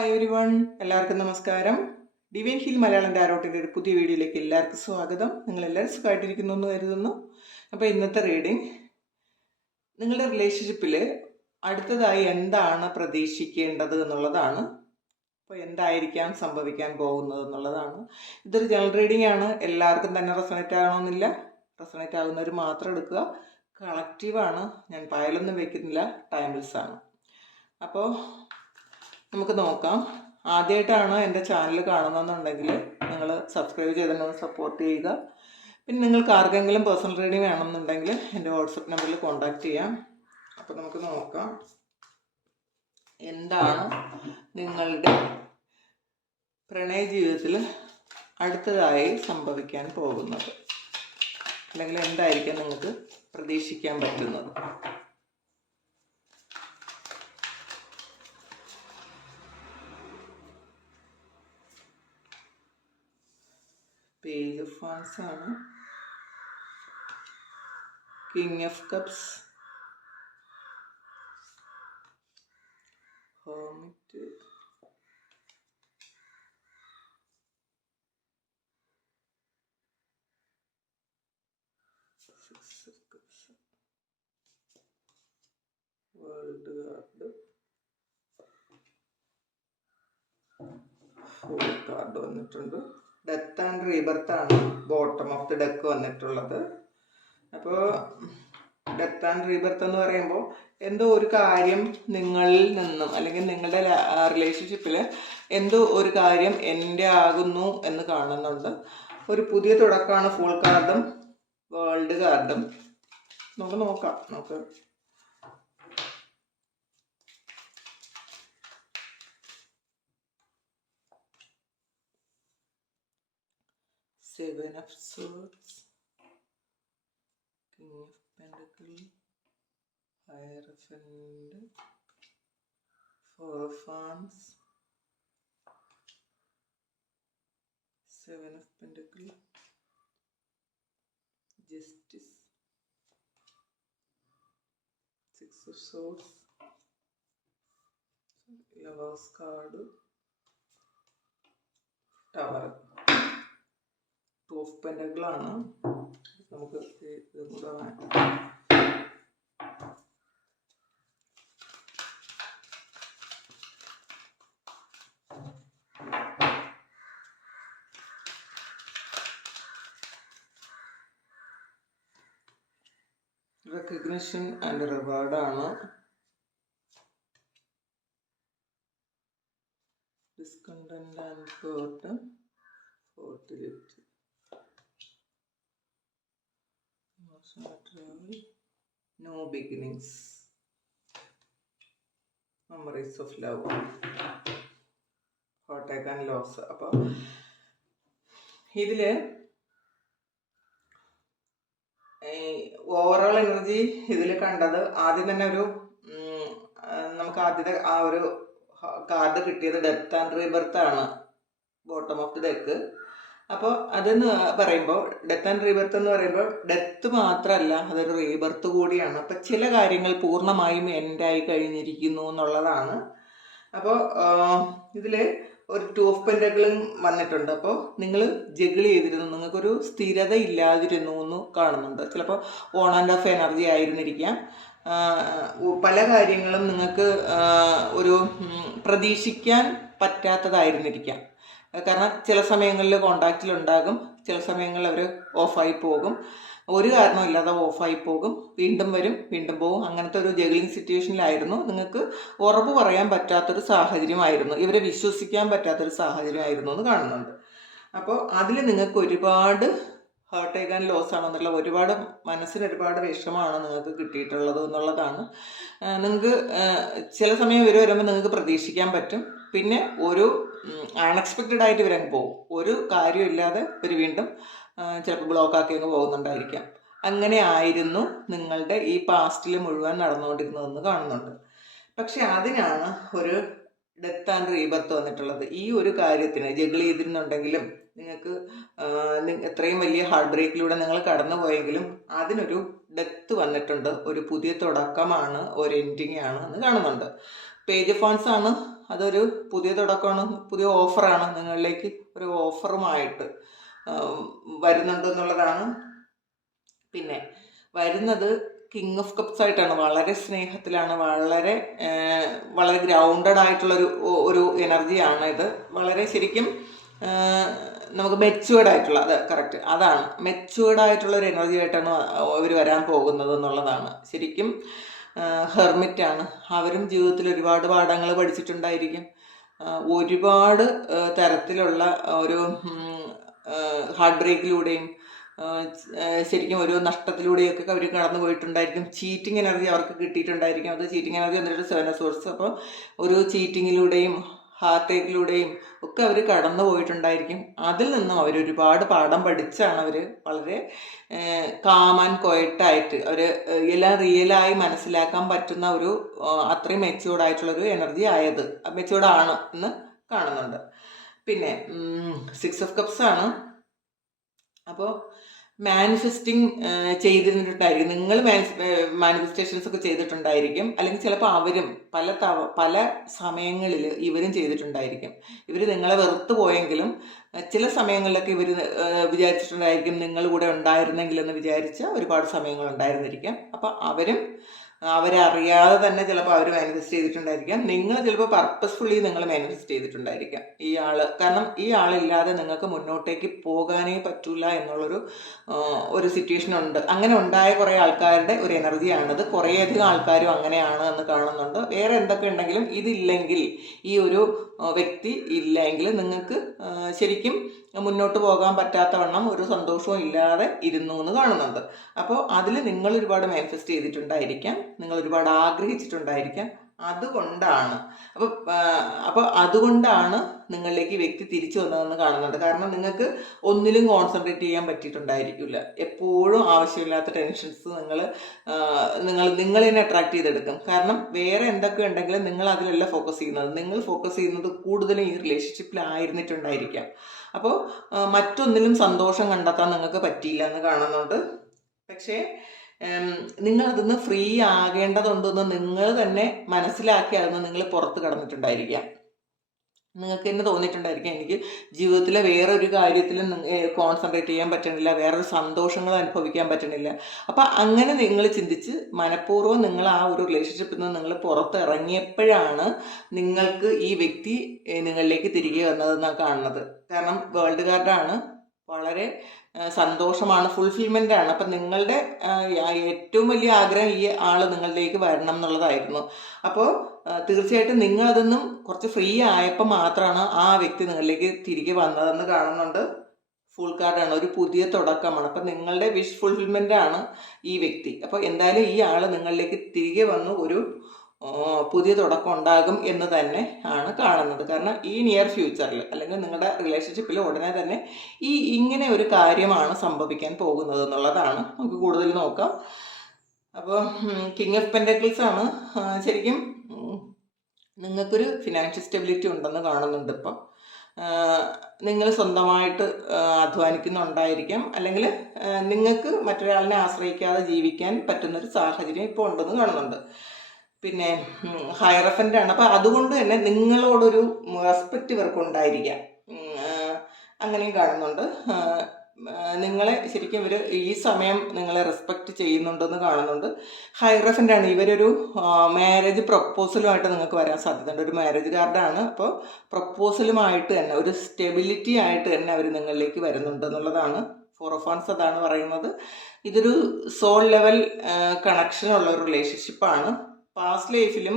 Hi every one, എല്ലാവർക്കും നമസ്കാരം. Divine heal Malayalam ടാരോട്ടിൻ്റെ ഒരു പുതിയ വീഡിയോയിലേക്ക് എല്ലാവർക്കും സ്വാഗതം. നിങ്ങളെല്ലാവരും സുഖമായിട്ടിരിക്കുന്നു എന്ന് കരുതുന്നു. അപ്പോൾ ഇന്നത്തെ റീഡിംഗ് നിങ്ങളുടെ റിലേഷൻഷിപ്പിൽ അടുത്തതായി എന്താണ് പ്രതീക്ഷിക്കേണ്ടത് എന്നുള്ളതാണ്. അപ്പോൾ എന്തായിരിക്കാം സംഭവിക്കാൻ പോകുന്നത് എന്നുള്ളതാണ്. ഇതൊരു ജനറൽ റീഡിംഗ് ആണ്. എല്ലാവർക്കും തന്നെ റെസണേറ്റ് ആകണമെന്നില്ല. റെസണേറ്റ് ആകുന്നവർ മാത്രം എടുക്കുക. കളക്റ്റീവാണ്. ഞാൻ ഫയലൊന്നും വെക്കുന്നില്ല, ടൈംലെസ് ആണ്. അപ്പോൾ നമുക്ക് നോക്കാം. ആദ്യമായിട്ടാണ് എൻ്റെ ചാനൽ കാണുന്നതെന്നുണ്ടെങ്കിൽ നിങ്ങൾ സബ്സ്ക്രൈബ് ചെയ്തിട്ട് സപ്പോർട്ട് ചെയ്യുക. പിന്നെ നിങ്ങൾക്ക് ആർക്കെങ്കിലും പേഴ്സണൽ റീഡിംഗ് വേണമെന്നുണ്ടെങ്കിൽ എൻ്റെ വാട്സപ്പ് നമ്പറിൽ കോൺടാക്റ്റ് ചെയ്യാം. അപ്പോൾ നമുക്ക് നോക്കാം എന്താണ് നിങ്ങളുടെ പ്രണയ ജീവിതത്തിൽ അടുത്തതായി സംഭവിക്കാൻ പോകുന്നത്, അല്ലെങ്കിൽ എന്തായിരിക്കും നിങ്ങൾക്ക് പ്രതീക്ഷിക്കാൻ പറ്റുന്നത്. പേജ് ഓഫ് വാൻസ് ആണ്, king of cups, hermit, six of cups, world card, full card വന്നിട്ടുണ്ട്. ഡെത്ത് ആൻഡ് റീബർത്ത് ആണ് ബോട്ടം ഓഫ് ദി ഡെക്ക് വന്നിട്ടുള്ളത്. അപ്പോൾ ഡെത്ത് ആൻഡ് റീബർത്ത് എന്ന് പറയുമ്പോൾ എന്തോ ഒരു കാര്യം നിങ്ങളിൽ നിന്നും, അല്ലെങ്കിൽ നിങ്ങളുടെ റിലേഷൻഷിപ്പിൽ എന്തോ ഒരു കാര്യം എൻ്റെ ആകുന്നു എന്ന് കാണുന്നുണ്ട്. ഒരു പുതിയ തുടക്കമാണ് ഫുൾ കാർഡും വേൾഡ് കാർഡും. നമുക്ക് Seven of Swords, King of Pentacles, Hierophant, Four of Wands, Seven of Pentacles, Justice, Six of Swords, Lover's card, Tower. Two of പെൻറ്റക്കിളാണ്. നമുക്ക് റെക്കഗ്നിഷൻ ആൻഡ് റിവാർഡാണ്. Discontent and hurt, fertility, no beginnings, memories of love, heartache and loss. അപ്പോൾ ഇതിൽ overall energy ഇതിൽ കണ്ടത് ആദ്യം തന്നെ നമുക്ക് ആദ്യത്തെ ആ ഒരു കാർഡ് കിട്ടിയത് ഡെത്ത് ആൻഡ് റീബർത്ത് ആണ്, ബോട്ടം ഓഫ് ദി ഡെക്ക്. അപ്പോൾ അതെന്ന് പറയുമ്പോൾ ഡെത്ത് ആൻഡ് റീബർത്ത് എന്ന് പറയുമ്പോൾ ഡെത്ത് മാത്രമല്ല, അതൊരു റീബർത്ത് കൂടിയാണ്. അപ്പം ചില കാര്യങ്ങൾ പൂർണ്ണമായും എൻഡായി കഴിഞ്ഞിരിക്കുന്നു എന്നുള്ളതാണ്. അപ്പോൾ ഇതിൽ ഒരു ടു ഓഫ് പെൻറ്റക്കിളും വന്നിട്ടുണ്ട്. അപ്പോൾ നിങ്ങൾ ജഗിൾ ചെയ്തിരുന്നു, നിങ്ങൾക്കൊരു സ്ഥിരത ഇല്ലാതിരുന്നു എന്ന് കാണുന്നുണ്ട്. ചിലപ്പോൾ ഓൺ ആൻഡ് ഓഫ് എനർജി ആയിരുന്നിരിക്കാം. പല കാര്യങ്ങളും നിങ്ങൾക്ക് ഒരു പ്രതീക്ഷിക്കാൻ പറ്റാത്തതായിരുന്നിരിക്കാം. കാരണം ചില സമയങ്ങളിൽ കോണ്ടാക്റ്റിലുണ്ടാകും, ചില സമയങ്ങളിൽ അവർ ഓഫായി പോകും, ഒരു കാരണമില്ലാതെ ഓഫായി പോകും, വീണ്ടും വരും, വീണ്ടും പോകും. അങ്ങനത്തെ ഒരു ജഗ്ലിംഗ് സിറ്റുവേഷനിലായിരുന്നു. നിങ്ങൾക്ക് ഉറപ്പ് പറയാൻ പറ്റാത്തൊരു സാഹചര്യമായിരുന്നു, ഇവരെ വിശ്വസിക്കാൻ പറ്റാത്തൊരു സാഹചര്യമായിരുന്നു എന്ന് കാണുന്നുണ്ട്. അപ്പോൾ അതിൽ നിങ്ങൾക്ക് ഒരുപാട് ഹേർട്ടേക്ക് ആൻഡ് ലോസ് ആണെന്നുള്ള ഒരുപാട് മനസ്സിന് ഒരുപാട് വിഷമമാണ് നിങ്ങൾക്ക് കിട്ടിയിട്ടുള്ളത് എന്നുള്ളതാണ്. നിങ്ങൾക്ക് ചില സമയം ഇവർ വരുമ്പോൾ നിങ്ങൾക്ക് പ്രതീക്ഷിക്കാൻ പറ്റും, പിന്നെ ഒരു അൺഎക്സ്പെക്റ്റഡ് ആയിട്ട് ഇവരങ്ങ് പോകും. ഒരു കാര്യമില്ലാതെ ഇവർ വീണ്ടും ചിലപ്പോൾ ബ്ലോക്ക് ആക്കി അങ്ങ് പോകുന്നുണ്ടായിരിക്കാം. അങ്ങനെ ആയിരുന്നു നിങ്ങളുടെ ഈ പാസ്റ്റിൽ മുഴുവൻ നടന്നുകൊണ്ടിരുന്നതെന്ന് കാണുന്നുണ്ട്. പക്ഷെ അതിനാണ് ഒരു ഡെത്ത് ആൻഡ് റീബർത്ത് വന്നിട്ടുള്ളത്. ഈ ഒരു കാര്യത്തിന് ജഗിൾ ചെയ്തിരുന്നുണ്ടെങ്കിലും നിങ്ങൾക്ക് എത്രയും വലിയ ഹാർട്ട് ബ്രേക്കിലൂടെ നിങ്ങൾ കടന്നു പോയെങ്കിലും അതിനൊരു ഡെത്ത് വന്നിട്ടുണ്ട്. ഒരു പുതിയ തുടക്കമാണ്, ഒരു എൻഡിങ് ആണ് എന്ന് കാണുന്നുണ്ട്. പേജ് ഓഫ് വാൻസ് ആണ് അതൊരു പുതിയ തുടക്കമാണ്, പുതിയ ഓഫറാണ്, നിങ്ങളിലേക്ക് ഒരു ഓഫറുമായിട്ട് വരുന്നുണ്ടെന്നുള്ളതാണ്. പിന്നെ വരുന്നത് കിങ് ഓഫ് കപ്സ് ആയിട്ടാണ്. വളരെ സ്നേഹത്തിലാണ്, വളരെ വളരെ ഗ്രൗണ്ടഡ് ആയിട്ടുള്ളൊരു ഒരു എനർജിയാണ് ഇത്. വളരെ ശരിക്കും നമുക്ക് മെച്യൂർഡ് ആയിട്ടുള്ള, അത് കറക്റ്റ്, അതാണ് മെച്യൂർഡ് ആയിട്ടുള്ള ഒരു എനർജി ആയിട്ടാണ് അവർ വരാൻ പോകുന്നത് എന്നുള്ളതാണ്. ശരിക്കും ഹെർമിറ്റാണ്. അവരും ജീവിതത്തിൽ ഒരുപാട് പാഠങ്ങൾ പഠിച്ചിട്ടുണ്ടായിരിക്കും. ഒരുപാട് തരത്തിലുള്ള ഒരു ഹാർട്ട് ബ്രേക്കിലൂടെയും ശരിക്കും ഒരു നഷ്ടത്തിലൂടെയൊക്കെ അവർ കടന്നു പോയിട്ടുണ്ടായിരിക്കും. ചീറ്റിംഗ് എനർജി അവർക്ക് കിട്ടിയിട്ടുണ്ടായിരിക്കും. അത് ചീറ്റിംഗ് എനർജി എന്നിട്ട് 7 of Swords. അപ്പോൾ ഒരു ചീറ്റിങ്ങിലൂടെയും ഹാർട്ട് അറ്റാക്കിലൂടെയും ഒക്കെ അവർ കടന്നു പോയിട്ടുണ്ടായിരിക്കും. അതിൽ നിന്നും അവർ ഒരുപാട് പാഠം പഠിച്ചാണ് അവർ വളരെ കാം ആൻഡ് ക്വയറ്റായിട്ട് അവർ എല്ലാം റിയലായി മനസ്സിലാക്കാൻ പറ്റുന്ന ഒരു അത്രയും മെച്യൂർഡ് ആയിട്ടുള്ളൊരു എനർജി ആയത്, മെച്യൂർഡ് ആണ് എന്ന് കാണുന്നുണ്ട്. പിന്നെ 6 of Cups ആണ്. അപ്പോൾ മാനിഫെസ്റ്റിംഗ് ചെയ്തിട്ടുണ്ടായിരിക്കും, നിങ്ങൾ മാനിഫെസ്റ്റേഷൻസ് ഒക്കെ ചെയ്തിട്ടുണ്ടായിരിക്കും. അല്ലെങ്കിൽ ചിലപ്പോൾ അവരും പല സമയങ്ങളിൽ ഇവരും ചെയ്തിട്ടുണ്ടായിരിക്കും. ഇവർ നിങ്ങളെ വെറുത്തു പോയെങ്കിലും ചില സമയങ്ങളിലൊക്കെ ഇവർ വിചാരിച്ചിട്ടുണ്ടായിരിക്കും നിങ്ങൾ കൂടെ ഉണ്ടായിരുന്നെങ്കിലെന്ന് വിചാരിച്ച ഒരുപാട് സമയങ്ങൾ ഉണ്ടായിരുന്നിരിക്കാം. അപ്പോൾ അവരെ അറിയാതെ തന്നെ ചിലപ്പോൾ അവർ മാനിഫെസ്റ്റ് ചെയ്തിട്ടുണ്ടായിരിക്കാം. നിങ്ങൾ ചിലപ്പോൾ പർപ്പസ്ഫുള്ളി നിങ്ങൾ മാനിഫെസ്റ്റ് ചെയ്തിട്ടുണ്ടായിരിക്കാം ഈ ആള്. കാരണം ഈ ആളില്ലാതെ നിങ്ങൾക്ക് മുന്നോട്ടേക്ക് പോകാനേ പറ്റൂല എന്നുള്ളൊരു സിറ്റുവേഷൻ ഉണ്ട്. അങ്ങനെ ഉണ്ടായ കുറേ ആൾക്കാരുടെ ഒരു എനർജിയാണിത്. കുറേയധികം ആൾക്കാരും അങ്ങനെയാണ് എന്ന് കാണുന്നുണ്ട്. വേറെ എന്തൊക്കെ ഉണ്ടെങ്കിലും ഇതില്ലെങ്കിൽ, ഈ ഒരു വ്യക്തി ഇല്ലെങ്കിൽ നിങ്ങൾക്ക് ശരിക്കും മുന്നോട്ട് പോകാൻ പറ്റാത്തവണ്ണം ഒരു സന്തോഷവും ഇല്ലാതെ ഇരുന്നു എന്ന് കാണുന്നുണ്ട്. അപ്പോൾ അതിൽ നിങ്ങൾ ഒരുപാട് മാനിഫെസ്റ്റ് ചെയ്തിട്ടുണ്ടായിരിക്കാം, നിങ്ങൾ ഒരുപാട് ആഗ്രഹിച്ചിട്ടുണ്ടായിരിക്കാം. അതുകൊണ്ടാണ് അതുകൊണ്ടാണ് നിങ്ങളിലേക്ക് വ്യക്തി തിരിച്ചു വന്നതെന്ന് കാണുന്നുണ്ട്. കാരണം നിങ്ങൾക്ക് ഒന്നിലും കോൺസെൻട്രേറ്റ് ചെയ്യാൻ പറ്റിയിട്ടുണ്ടായിരിക്കില്ല. എപ്പോഴും ആവശ്യമില്ലാത്ത ടെൻഷൻസ് നിങ്ങൾ തന്നെ അട്രാക്ട് ചെയ്തെടുക്കും. കാരണം വേറെ എന്തൊക്കെ ഉണ്ടെങ്കിലും നിങ്ങൾ അതിലല്ല ഫോക്കസ് ചെയ്യുന്നത്. നിങ്ങൾ ഫോക്കസ് ചെയ്യുന്നത് കൂടുതലും ഈ റിലേഷൻഷിപ്പിലായിരുന്നിട്ടുണ്ടായിരിക്കാം. അപ്പോൾ മറ്റൊന്നിലും സന്തോഷം കണ്ടെത്താൻ നിങ്ങൾക്ക് പറ്റിയില്ല എന്ന് കാണുന്നുണ്ട്. പക്ഷേ നിങ്ങൾ അതിന്ന് ഫ്രീ ആകേണ്ടതുണ്ടെന്ന് നിങ്ങൾ തന്നെ മനസ്സിലാക്കി അതൊന്ന് നിങ്ങൾ പുറത്ത് കടന്നിട്ടുണ്ടായിരിക്കാം. നിങ്ങൾക്ക് തന്നെ തോന്നിയിട്ടുണ്ടായിരിക്കാം എനിക്ക് ജീവിതത്തിലെ വേറൊരു കാര്യത്തിലും കോൺസെൻട്രേറ്റ് ചെയ്യാൻ പറ്റണില്ല, വേറൊരു സന്തോഷങ്ങൾ അനുഭവിക്കാൻ പറ്റണില്ല. അപ്പം അങ്ങനെ നിങ്ങൾ ചിന്തിച്ച് മനഃപൂർവ്വം നിങ്ങൾ ആ ഒരു റിലേഷൻഷിപ്പിൽ നിന്ന് നിങ്ങൾ പുറത്തിറങ്ങിയപ്പോഴാണ് നിങ്ങൾക്ക് ഈ വ്യക്തി നിങ്ങളിലേക്ക് തിരികെ വന്നതെന്നാണ് കാണുന്നത്. കാരണം വേൾഡ് കാർഡാണ്, വളരെ സന്തോഷമാണ്, ഫുൾഫിൽമെൻ്റ് ആണ്. അപ്പം നിങ്ങളുടെ ഏറ്റവും വലിയ ആഗ്രഹം ഈ ആൾ നിങ്ങളിലേക്ക് വരണം എന്നുള്ളതായിരുന്നു. അപ്പോൾ തീർച്ചയായിട്ടും നിങ്ങളതൊന്നും കുറച്ച് ഫ്രീ ആയപ്പോൾ മാത്രമാണ് ആ വ്യക്തി നിങ്ങളിലേക്ക് തിരികെ വന്നതെന്ന് കാണുന്നുണ്ട്. ഫുൾ കാർഡാണ്, ഒരു പുതിയ തുടക്കമാണ്. അപ്പം നിങ്ങളുടെ വിഷ് ഫുൾഫിൽമെൻ്റ് ആണ് ഈ വ്യക്തി. അപ്പോൾ എന്തായാലും ഈ ആൾ നിങ്ങളിലേക്ക് തിരികെ വന്ന് ഒരു പുതിയ തുടക്കം ഉണ്ടാകും എന്ന് തന്നെ ആണ് കാണുന്നത്. കാരണം ഈ നിയർ ഫ്യൂച്ചറിൽ അല്ലെങ്കിൽ നിങ്ങളുടെ റിലേഷൻഷിപ്പിൽ ഉടനെ തന്നെ ഇങ്ങനെ ഒരു കാര്യമാണ് സംഭവിക്കാൻ പോകുന്നത് എന്നുള്ളതാണ്. നമുക്ക് കൂടുതൽ നോക്കാം. അപ്പോൾ കിങ് ഓഫ് പെൻറ്റക്കിൾസ് ആണ്. ശരിക്കും നിങ്ങൾക്കൊരു ഫിനാൻഷ്യൽ സ്റ്റെബിലിറ്റി ഉണ്ടെന്ന് കാണുന്നുണ്ട്. ഇപ്പം നിങ്ങൾ സ്വന്തമായിട്ട് അധ്വാനിക്കുന്നുണ്ടായിരിക്കാം, അല്ലെങ്കിൽ നിങ്ങൾക്ക് മറ്റൊരാളിനെ ആശ്രയിക്കാതെ ജീവിക്കാൻ പറ്റുന്നൊരു സാഹചര്യം ഇപ്പോൾ ഉണ്ടെന്ന് കാണുന്നുണ്ട്. പിന്നെ ഹയറഫൻ്റ് ആണ്. അപ്പോൾ അതുകൊണ്ട് തന്നെ നിങ്ങളോടൊരു റെസ്പെക്റ്റ് ഇവർക്ക് ഉണ്ടായിരിക്കാം, അങ്ങനെയും കാണുന്നുണ്ട്. നിങ്ങളെ ശരിക്കും ഇവർ ഈ സമയം നിങ്ങളെ റെസ്പെക്റ്റ് ചെയ്യുന്നുണ്ടെന്ന് കാണുന്നുണ്ട്. ഹയറഫൻ്റ് ആണ്. ഇവരൊരു മാരേജ് പ്രപ്പോസലുമായിട്ട് നിങ്ങൾക്ക് വരാൻ സാധ്യതയുണ്ട്. ഒരു മാരേജ് കാർഡാണ്. അപ്പോൾ പ്രപ്പോസലുമായിട്ട് തന്നെ ഒരു സ്റ്റെബിലിറ്റി ആയിട്ട് തന്നെ അവർ നിങ്ങളിലേക്ക് വരുന്നുണ്ട് എന്നുള്ളതാണ്. 4 of Wands അതാണ് പറയുന്നത്. ഇതൊരു സോൾ ലെവൽ കണക്ഷനുള്ള ഒരു റിലേഷൻഷിപ്പാണ്. പാസ്റ്റ് ലൈഫിലും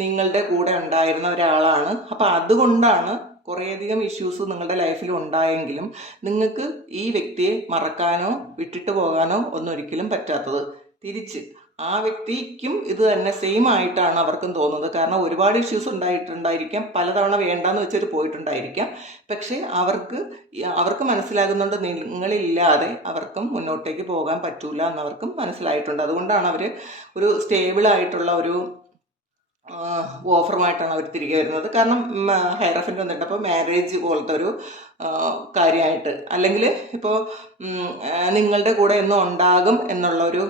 നിങ്ങളുടെ കൂടെ ഉണ്ടായിരുന്ന ഒരാളാണ്. അപ്പോൾ അതുകൊണ്ടാണ് കുറേയധികം ഇഷ്യൂസ് നിങ്ങളുടെ ലൈഫിൽ ഉണ്ടായെങ്കിലും നിങ്ങൾക്ക് ഈ വ്യക്തിയെ മറക്കാനോ വിട്ടിട്ട് പോകാനോ ഒന്നും ഒരിക്കലും പറ്റാത്തത്. തിരിച്ച് ആ വ്യക്തിക്കും ഇത് തന്നെ സെയിം ആയിട്ടാണ് അവർക്കും തോന്നുന്നത്. കാരണം ഒരുപാട് ഇഷ്യൂസ് ഉണ്ടായിട്ടുണ്ടായിരിക്കാം, പലതവണ വേണ്ടാന്ന് വെച്ചിട്ട് പോയിട്ടുണ്ടായിരിക്കാം. പക്ഷേ അവർക്ക് മനസ്സിലാകുന്നുണ്ട് നിങ്ങളില്ലാതെ അവർക്കും മുന്നോട്ടേക്ക് പോകാൻ പറ്റൂല എന്നവർക്കും മനസ്സിലായിട്ടുണ്ട്. അതുകൊണ്ടാണ് അവർ ഒരു സ്റ്റേബിൾ ആയിട്ടുള്ള ഒരു ഓഫറുമായിട്ടാണ് അവർ തിരികെ വരുന്നത്. കാരണം ഹെയറഫിൻ്റെ വന്നിട്ട് അപ്പോൾ മാരേജ് പോലത്തെ ഒരു കാര്യമായിട്ട്, അല്ലെങ്കിൽ ഇപ്പോൾ നിങ്ങളുടെ കൂടെ എന്നും ഉണ്ടാകും എന്നുള്ളൊരു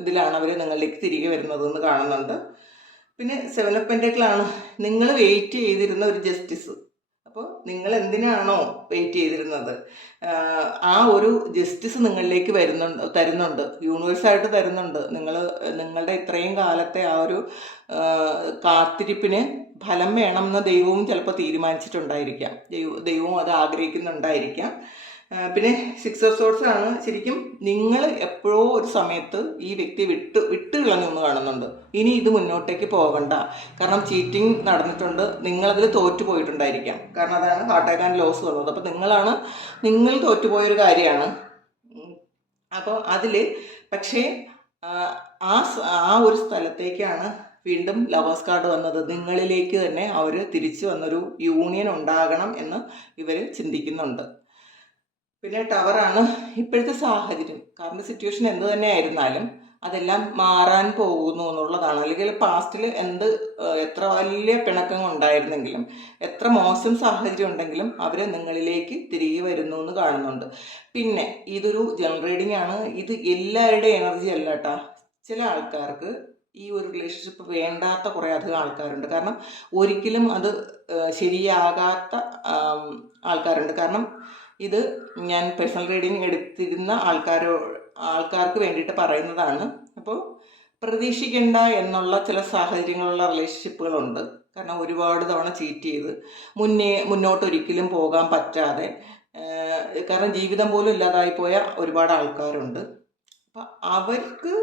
ഇതിലാണ് അവർ നിങ്ങളിലേക്ക് തിരികെ വരുന്നതെന്ന് കാണുന്നുണ്ട്. പിന്നെ 7 ഓഫ് പെൻറ്റക്കിളാണ് നിങ്ങൾ വെയിറ്റ് ചെയ്തിരുന്ന ഒരു ജസ്റ്റിസ്. അപ്പോൾ നിങ്ങൾ എന്തിനാണോ വെയിറ്റ് ചെയ്തിരുന്നത്, ആ ഒരു ജസ്റ്റിസ് നിങ്ങളിലേക്ക് തരുന്നുണ്ട്, യൂണിവേഴ്സായിട്ട് തരുന്നുണ്ട്. നിങ്ങളുടെ ഇത്രയും കാലത്തെ ആ ഒരു കാത്തിരിപ്പിന് ഫലം വേണമെന്ന് ദൈവവും ചിലപ്പോൾ തീരുമാനിച്ചിട്ടുണ്ടായിരിക്കാം, ദൈവവും അത് ആഗ്രഹിക്കുന്നുണ്ടായിരിക്കാം. പിന്നെ 6 ഓഫ് സോർട്സ് ആണ്. ശരിക്കും നിങ്ങൾ എപ്പോഴോ ഒരു സമയത്ത് ഈ വ്യക്തി വിട്ട് കളഞ്ഞൊന്ന് കാണുന്നുണ്ട്. ഇനി ഇത് മുന്നോട്ടേക്ക് പോകണ്ട, കാരണം ചീറ്റിംഗ് നടന്നിട്ടുണ്ട്, നിങ്ങളതിൽ തോറ്റു പോയിട്ടുണ്ടായിരിക്കാം. കാരണം അതാണ് ഹാർട്ട് അറ്റാക്ക് ആൻഡ് ലോസ് വന്നത്. അപ്പോൾ നിങ്ങൾ തോറ്റുപോയൊരു കാര്യമാണ്. അപ്പോൾ അതിൽ പക്ഷേ ആ ഒരു സ്ഥലത്തേക്കാണ് വീണ്ടും ലവേഴ്സ് കാർഡ് വന്നത്. നിങ്ങളിലേക്ക് തന്നെ അവർ തിരിച്ചു വന്നൊരു യൂണിയൻ ഉണ്ടാകണം എന്ന് ഇവർ ചിന്തിക്കുന്നുണ്ട്. പിന്നെ ടവറാണ് ഇപ്പോഴത്തെ സാഹചര്യം. കാരണം സിറ്റുവേഷൻ എന്ത് തന്നെ ആയിരുന്നാലും അതെല്ലാം മാറാൻ പോകുന്നു എന്നുള്ളതാണ്. അല്ലെങ്കിൽ പാസ്റ്റിൽ എത്ര വലിയ പിണക്കങ്ങൾ ഉണ്ടായിരുന്നെങ്കിലും, എത്ര മോശം സാഹചര്യം ഉണ്ടെങ്കിലും അവർ നിങ്ങളിലേക്ക് തിരികെ വരുന്നു എന്ന് കാണുന്നുണ്ട്. പിന്നെ ഇതൊരു ജനറൽ റീഡിംഗ് ആണ്. ഇത് എല്ലാവരുടെയും എനർജി അല്ല കേട്ടോ. ചില ആൾക്കാർക്ക് ഈ ഒരു റിലേഷൻഷിപ്പ് വേണ്ടാത്ത കുറേ അധികം ആൾക്കാരുണ്ട്. കാരണം ഒരിക്കലും അത് ശരിയാകാത്ത ആൾക്കാരുണ്ട്. കാരണം ഇത് ഞാൻ പേഴ്സണൽ റീഡിംഗ് എടുത്തിരുന്ന ആൾക്കാർക്ക് വേണ്ടിയിട്ട് പറയുന്നതാണ്. അപ്പോൾ പ്രതീക്ഷിക്കേണ്ട എന്നുള്ള ചില സാഹചര്യങ്ങളുള്ള റിലേഷൻഷിപ്പുകളുണ്ട്. കാരണം ഒരുപാട് തവണ ചീറ്റ് ചെയ്ത് മുന്നോട്ടൊരിക്കലും പോകാൻ പറ്റാതെ, കാരണം ജീവിതം പോലും ഇല്ലാതായിപ്പോയ ഒരുപാട് ആൾക്കാരുണ്ട്. അപ്പം അവർക്ക്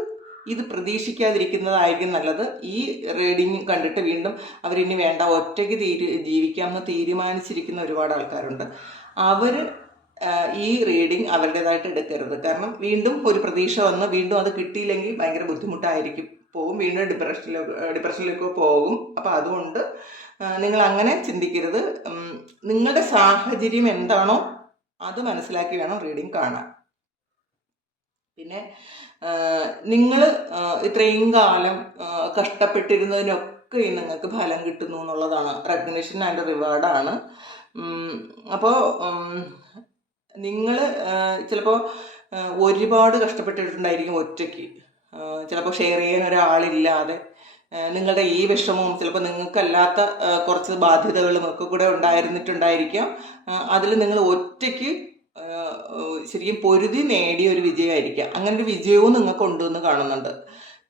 ഇത് പ്രതീക്ഷിക്കാതിരിക്കുന്നതായിരിക്കും നല്ലത്. ഈ റീഡിങ് കണ്ടിട്ട് വീണ്ടും അവരിനി വേണ്ട, ഒറ്റയ്ക്ക് ജീവിക്കാമെന്ന് തീരുമാനിച്ചിരിക്കുന്ന ഒരുപാട് ആൾക്കാരുണ്ട്. അവർ ഈ റീഡിങ് അവരുടേതായിട്ട് എടുക്കരുത്. കാരണം വീണ്ടും ഒരു പ്രതീക്ഷ വന്ന് വീണ്ടും അത് കിട്ടിയില്ലെങ്കിൽ ഭയങ്കര ബുദ്ധിമുട്ടായിരിക്കും, വീണ്ടും ഡിപ്രഷനിലേക്ക് പോകും. അപ്പോൾ അതുകൊണ്ട് നിങ്ങൾ അങ്ങനെ ചിന്തിക്കരുത്. നിങ്ങളുടെ സാഹചര്യം എന്താണോ അത് മനസ്സിലാക്കി വേണം റീഡിങ് കാണാൻ. പിന്നെ നിങ്ങൾ ഇത്രയും കാലം കഷ്ടപ്പെട്ടിരുന്നതിനൊക്കെ നിങ്ങൾക്ക് ഫലം കിട്ടുന്നു എന്നുള്ളതാണ്. റെക്കഗ്നിഷൻ ആൻഡ് റിവാർഡാണ്. അപ്പോൾ നിങ്ങൾ ചിലപ്പോൾ ഒരുപാട് കഷ്ടപ്പെട്ടിട്ടുണ്ടായിരിക്കും ഒറ്റയ്ക്ക്, ചിലപ്പോൾ ഷെയർ ചെയ്യാൻ ഒരാളില്ലാതെ. നിങ്ങളുടെ ഈ വിഷമവും ചിലപ്പോൾ നിങ്ങൾക്കല്ലാത്ത കുറച്ച് ബാധ്യതകളും ഒക്കെ കൂടെ ഉണ്ടായിരുന്നിട്ടുണ്ടായിരിക്കാം. അതിൽ നിങ്ങൾ ഒറ്റയ്ക്ക് ശരിക്കും പൊരുതി നേടിയ ഒരു വിജയമായിരിക്കാം. അങ്ങനെ ഒരു വിജയവും നിങ്ങൾക്ക് ഉണ്ടെന്ന് കാണുന്നുണ്ട്.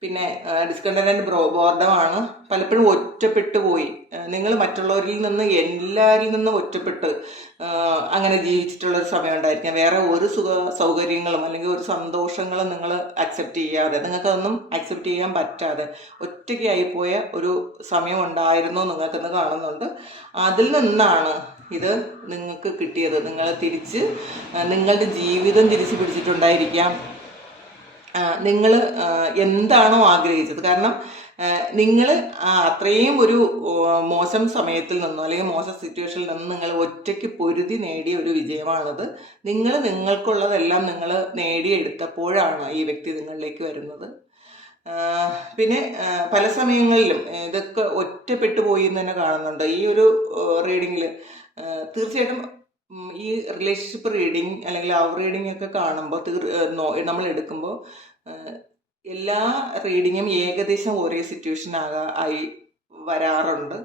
പിന്നെ ഡിസ്കണ്ടന്റ് ബോർഡമാണ്. പലപ്പോഴും ഒറ്റപ്പെട്ടു പോയി നിങ്ങൾ മറ്റുള്ളവരിൽ നിന്ന്, എല്ലാവരിൽ നിന്നും ഒറ്റപ്പെട്ട് അങ്ങനെ ജീവിച്ചിട്ടുള്ളൊരു സമയം ഉണ്ടായിരിക്കാം. വേറെ ഒരു സൗകര്യങ്ങളും അല്ലെങ്കിൽ ഒരു സന്തോഷങ്ങളും നിങ്ങൾ അക്സെപ്റ്റ് ചെയ്യാതെ, നിങ്ങൾക്കതൊന്നും അക്സെപ്റ്റ് ചെയ്യാൻ പറ്റാതെ ഒറ്റയ്ക്കായിപ്പോയ ഒരു സമയം ഉണ്ടായിരുന്നു നിങ്ങൾക്കെന്ന് കാണുന്നുണ്ട്. അതിൽ നിന്നാണ് ഇത് നിങ്ങൾക്ക് കിട്ടിയത്. നിങ്ങൾ നിങ്ങളുടെ ജീവിതം തിരിച്ചു പിടിച്ചിട്ടുണ്ടായിരിക്കാം. നിങ്ങൾ എന്താണോ ആഗ്രഹിച്ചത്. കാരണം നിങ്ങൾ അത്രയും ഒരു മോശം സമയത്തിൽ നിന്നോ അല്ലെങ്കിൽ മോശം സിറ്റുവേഷനിൽ നിന്നും നിങ്ങൾ ഒറ്റയ്ക്ക് പൊരുതി നേടിയ ഒരു വിജയമാണത്. നിങ്ങൾക്കുള്ളതെല്ലാം നിങ്ങൾ നേടിയെടുത്തപ്പോഴാണ് ഈ വ്യക്തി നിങ്ങളിലേക്ക് വരുന്നത്. പിന്നെ പല സമയങ്ങളിലും ഇതൊക്കെ ഒറ്റപ്പെട്ടു പോയി എന്ന് തന്നെ കാണുന്നുണ്ട് ഈ ഒരു റീഡിങ്ങിൽ. തീർച്ചയായിട്ടും ഈ റിലേഷൻഷിപ്പ് റീഡിങ് അല്ലെങ്കിൽ ലവ് റീഡിങ് ഒക്കെ കാണുമ്പോൾ നമ്മൾ എടുക്കുമ്പോൾ എല്ലാ റീഡിങ്ങും ഏകദേശം ഒരേ സിറ്റുവേഷൻ ആയി വരാറുണ്ട്.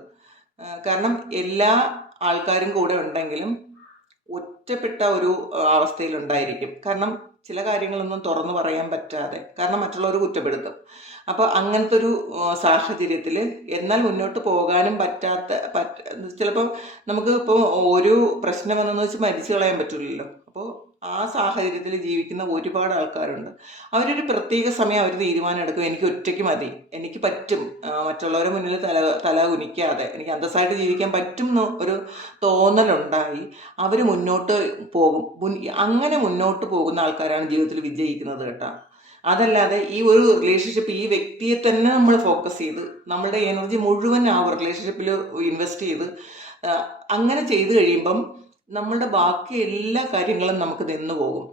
കാരണം എല്ലാ ആൾക്കാരും കൂടെ ഉണ്ടെങ്കിലും ഒറ്റപ്പെട്ട ഒരു അവസ്ഥയിലുണ്ടായിരിക്കും. കാരണം ചില കാര്യങ്ങളൊന്നും തുറന്നു പറയാൻ പറ്റാതെ, കാരണം മറ്റുള്ളവർ കുറ്റപ്പെടുത്തും. അപ്പോൾ അങ്ങനത്തെ ഒരു സാഹചര്യത്തിൽ എന്നാൽ മുന്നോട്ട് പോകാനും ചിലപ്പോൾ നമുക്ക് ഇപ്പോൾ ഒരു പ്രശ്നം വന്നെന്ന് വെച്ച് മരിച്ചു കളയാൻ പറ്റില്ലല്ലോ. അപ്പോൾ ആ സാഹചര്യത്തിൽ ജീവിക്കുന്ന ഒരുപാട് ആൾക്കാരുണ്ട്. അവരൊരു പ്രത്യേക സമയം അവർ തീരുമാനം എടുക്കും, എനിക്ക് ഒറ്റയ്ക്ക് മതി, എനിക്ക് പറ്റും, മറ്റുള്ളവരുടെ മുന്നിൽ തല കുനിക്കാതെ എനിക്ക് അന്തസ്സായിട്ട് ജീവിക്കാൻ പറ്റും എന്ന് ഒരു തോന്നലുണ്ടായി അവർ മുന്നോട്ട് പോകും. അങ്ങനെ മുന്നോട്ട് പോകുന്ന ആൾക്കാരാണ് ജീവിതത്തിൽ വിജയിക്കുന്നത് കേട്ടോ. അതല്ലാതെ ഈ ഒരു റിലേഷൻഷിപ്പ്, ഈ വ്യക്തിയെ തന്നെ നമ്മൾ ഫോക്കസ് ചെയ്ത് നമ്മളുടെ എനർജി മുഴുവൻ ആ റിലേഷൻഷിപ്പിൽ ഇൻവെസ്റ്റ് ചെയ്ത് അങ്ങനെ ചെയ്ത് കഴിയുമ്പം നമ്മളുടെ ബാക്കി എല്ലാ കാര്യങ്ങളും നമുക്ക് നിന്നു പോകും.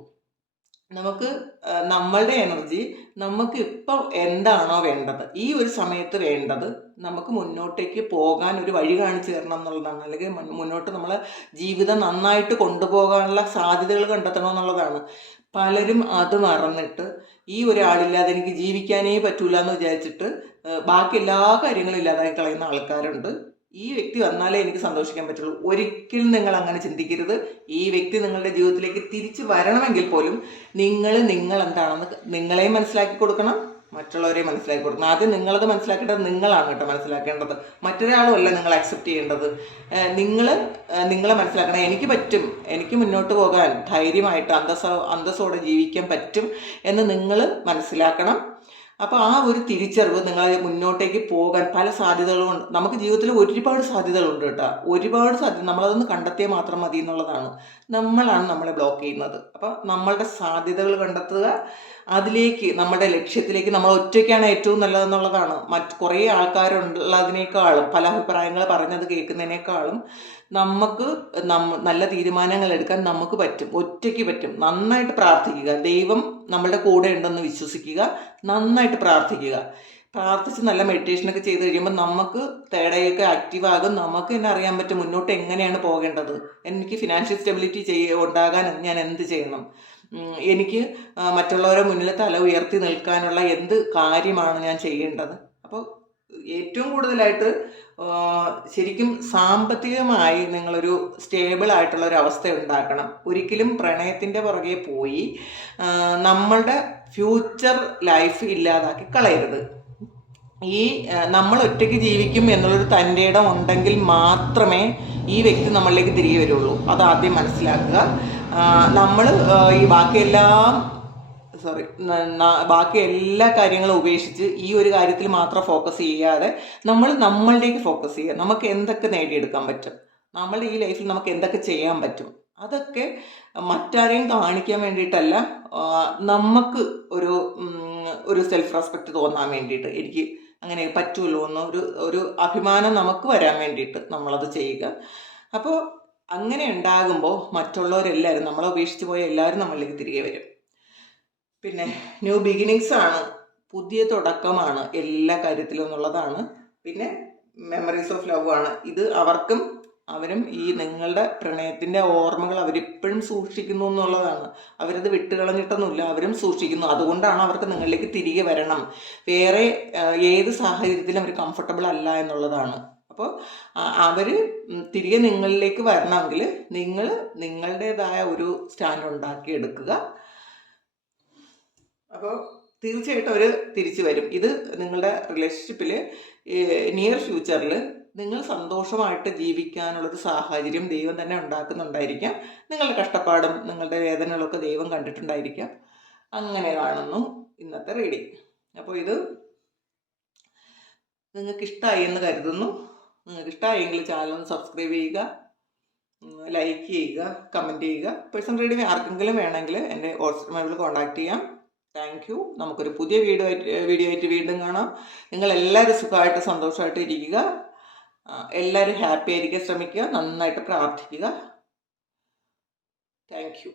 നമുക്ക് നമ്മളുടെ എനർജി നമുക്ക് ഇപ്പം എന്താണോ വേണ്ടത്, ഈ ഒരു സമയത്ത് വേണ്ടത് നമുക്ക് മുന്നോട്ടേക്ക് പോകാൻ ഒരു വഴി കാണിച്ചു തരണം എന്നുള്ളതാണ്. അല്ലെങ്കിൽ മുന്നോട്ട് നമ്മളെ ജീവിതം നന്നായിട്ട് കൊണ്ടുപോകാനുള്ള സാധ്യതകൾ കണ്ടെത്തണം എന്നുള്ളതാണ്. പലരും അത് മറന്നിട്ട് ഈ ഒരാളില്ലാതെ എനിക്ക് ജീവിക്കാനേ പറ്റൂല എന്ന് വിചാരിച്ചിട്ട് ബാക്കി എല്ലാ കാര്യങ്ങളും ഇല്ലാതായി കളയുന്ന ആൾക്കാരുണ്ട്. ഈ വ്യക്തി വന്നാലേ എനിക്ക് സന്തോഷിക്കാൻ പറ്റുള്ളൂ. ഒരിക്കലും നിങ്ങൾ അങ്ങനെ ചിന്തിക്കരുത്. ഈ വ്യക്തി നിങ്ങളുടെ ജീവിതത്തിലേക്ക് തിരിച്ചു വരണമെങ്കിൽ പോലും നിങ്ങൾ എന്താണെന്ന് നിങ്ങളെയും മനസ്സിലാക്കി കൊടുക്കണം, മറ്റുള്ളവരെ മനസ്സിലാക്കി കൊടുക്കണം. ആദ്യം നിങ്ങളത് മനസ്സിലാക്കേണ്ടത് നിങ്ങളാണ് കേട്ടോ മനസ്സിലാക്കേണ്ടത്, മറ്റൊരാളും അല്ല നിങ്ങൾ അക്സെപ്റ്റ് ചെയ്യേണ്ടത്. നിങ്ങളെ മനസ്സിലാക്കണം. എനിക്ക് പറ്റും, എനിക്ക് മുന്നോട്ട് പോകാൻ ധൈര്യമായിട്ട് അന്തസ്സോടെ ജീവിക്കാൻ പറ്റും എന്ന് നിങ്ങൾ മനസ്സിലാക്കണം. അപ്പോൾ ആ ഒരു തിരിച്ചറിവ് നിങ്ങളെ മുന്നോട്ടേക്ക് പോകാൻ പല സാധ്യതകളുണ്ട്. നമുക്ക് ജീവിതത്തിൽ ഒരുപാട് സാധ്യതകളുണ്ട് കേട്ടോ, ഒരുപാട് സാധ്യത. നമ്മളതൊന്ന് കണ്ടെത്തിയാൽ മാത്രം മതി എന്നുള്ളതാണ്. നമ്മളാണ് നമ്മളെ ബ്ലോക്ക് ചെയ്യുന്നത്. അപ്പോൾ നമ്മളുടെ സാധ്യതകൾ കണ്ടെത്തുക, അതിലേക്ക് നമ്മുടെ ലക്ഷ്യത്തിലേക്ക്. നമ്മൾ ഒറ്റയ്ക്കാണ് ഏറ്റവും നല്ലതെന്നുള്ളതാണ്. കുറേ ആൾക്കാരുള്ളതിനേക്കാളും പല അഭിപ്രായങ്ങൾ പറയുന്നത് കേൾക്കുന്നതിനേക്കാളും നമുക്ക് നല്ല തീരുമാനങ്ങൾ എടുക്കാൻ നമുക്ക് പറ്റും, ഒറ്റയ്ക്ക് പറ്റും. നന്നായിട്ട് പ്രാർത്ഥിക്കുക, ദൈവം നമ്മളുടെ കൂടെ ഉണ്ടെന്ന് വിശ്വസിക്കുക, നന്നായിട്ട് പ്രാർത്ഥിക്കുക. പ്രാർത്ഥിച്ച് നല്ല മെഡിറ്റേഷനൊക്കെ ചെയ്ത് കഴിയുമ്പോൾ നമുക്ക് തേടയൊക്കെ ആക്റ്റീവ് ആകും. നമുക്ക് തന്നെ അറിയാൻ പറ്റും മുന്നോട്ട് എങ്ങനെയാണ് പോകേണ്ടത്. എനിക്ക് ഫിനാൻഷ്യൽ സ്റ്റെബിലിറ്റി ഉണ്ടാകാൻ ഞാൻ എന്ത് ചെയ്യണം, എനിക്ക് മറ്റുള്ളവരെ മുന്നിൽ തല ഉയർത്തി നിൽക്കാനുള്ള എന്ത് കാര്യമാണ് ഞാൻ ചെയ്യേണ്ടത്. അപ്പോൾ ഏറ്റവും കൂടുതലായിട്ട് ശരിക്കും സാമ്പത്തികമായി നിങ്ങളൊരു സ്റ്റേബിൾ ആയിട്ടുള്ള ഒരു അവസ്ഥ ഉണ്ടാക്കണം. ഒരിക്കലും പ്രണയത്തിൻ്റെ പുറകെ പോയി നമ്മളുടെ ഫ്യൂച്ചർ ലൈഫ് ഇല്ലാതാക്കി കളയരുത്. നമ്മൾ ഒറ്റയ്ക്ക് ജീവിക്കും എന്നുള്ളൊരു തൻ്റെ ഇടം ഉണ്ടെങ്കിൽ മാത്രമേ ഈ വ്യക്തി നമ്മളിലേക്ക് തിരികെ വരുള്ളൂ. അതാദ്യം മനസ്സിലാക്കുക. നമ്മൾ ഈ ബാക്കി എല്ലാ കാര്യങ്ങളും ഉപേക്ഷിച്ച് ഈ ഒരു കാര്യത്തിൽ മാത്രം ഫോക്കസ് ചെയ്യാതെ നമ്മളിലേക്ക് ഫോക്കസ് ചെയ്യുക. നമുക്ക് എന്തൊക്കെ നേടിയെടുക്കാൻ പറ്റും, നമ്മളുടെ ഈ ലൈഫിൽ നമുക്ക് എന്തൊക്കെ ചെയ്യാൻ പറ്റും, അതൊക്കെ മറ്റാരെയും കാണിക്കാൻ വേണ്ടിയിട്ടല്ല, നമുക്ക് ഒരു സെൽഫ് റെസ്പെക്റ്റ് തോന്നാൻ വേണ്ടിയിട്ട്, എനിക്ക് അങ്ങനെ പറ്റുമല്ലോ എന്ന് ഒരു അഭിമാനം നമുക്ക് വരാൻ വേണ്ടിയിട്ട് നമ്മളത് ചെയ്യുക. അപ്പോൾ അങ്ങനെ ഉണ്ടാകുമ്പോൾ മറ്റുള്ളവരെല്ലാവരും, നമ്മളെ ഉപേക്ഷിച്ച് പോയ എല്ലാവരും നമ്മളിലേക്ക് തിരികെ വരും. പിന്നെ ന്യൂ ബിഗിനിങ്സ് ആണ്, പുതിയ തുടക്കമാണ് എല്ലാ കാര്യത്തിലും എന്നുള്ളതാണ്. പിന്നെ മെമ്മറീസ് ഓഫ് ലവ് ആണ്. ഇത് അവരും ഈ നിങ്ങളുടെ പ്രണയത്തിൻ്റെ ഓർമ്മകൾ അവരിപ്പോഴും സൂക്ഷിക്കുന്നു എന്നുള്ളതാണ്. അവരത് വിട്ടുകളഞ്ഞിട്ടൊന്നുമില്ല, അവരും സൂക്ഷിക്കുന്നു. അതുകൊണ്ടാണ് അവർക്ക് നിങ്ങളിലേക്ക് തിരികെ വരണം. വേറെ ഏത് സാഹചര്യത്തിലും അവർ കംഫർട്ടബിൾ അല്ല എന്നുള്ളതാണ്. അപ്പോൾ അവർ തിരികെ നിങ്ങളിലേക്ക് വരണമെങ്കിൽ നിങ്ങൾ നിങ്ങളുടേതായ ഒരു സ്റ്റാൻഡ് ഉണ്ടാക്കിയെടുക്കുക. അപ്പോൾ തീർച്ചയായിട്ടും അവർ തിരിച്ചു വരും. ഇത് നിങ്ങളുടെ റിലേഷൻഷിപ്പിൽ നിയർ ഫ്യൂച്ചറിൽ നിങ്ങൾ സന്തോഷമായിട്ട് ജീവിക്കാനുള്ളൊരു സാഹചര്യം ദൈവം തന്നെ ഉണ്ടാക്കുന്നുണ്ടായിരിക്കാം. നിങ്ങളുടെ കഷ്ടപ്പാടും നിങ്ങളുടെ വേദനകളൊക്കെ ദൈവം കണ്ടിട്ടുണ്ടായിരിക്കാം. അങ്ങനെ കാണുന്നു ഇന്നത്തെ റീഡിങ്. അപ്പോൾ ഇത് നിങ്ങൾക്ക് ഇഷ്ടമായി എന്ന് കരുതുന്നു. നിങ്ങൾക്ക് ഇഷ്ടമായെങ്കിൽ ചാനൽ സബ്സ്ക്രൈബ് ചെയ്യുക, ലൈക്ക് ചെയ്യുക, കമൻറ്റ് ചെയ്യുക. പേഴ്സണൽ റീഡിങ് ആർക്കെങ്കിലും വേണമെങ്കിൽ എൻ്റെ വാട്സ്ആപ്പ് നമ്പറിൽ കോൺടാക്റ്റ് ചെയ്യാം. Thank you. നമുക്കൊരു പുതിയ വീഡിയോ ആയിട്ട് വീണ്ടും കാണാം. നിങ്ങളെല്ലാവരും സുഖമായിട്ട് സന്തോഷമായിട്ട് ഇരിക്കുക, എല്ലാവരും ഹാപ്പി ആയിരിക്കാൻ ശ്രമിക്കുക, നന്നായിട്ട് പ്രാർത്ഥിക്കുക. Thank you.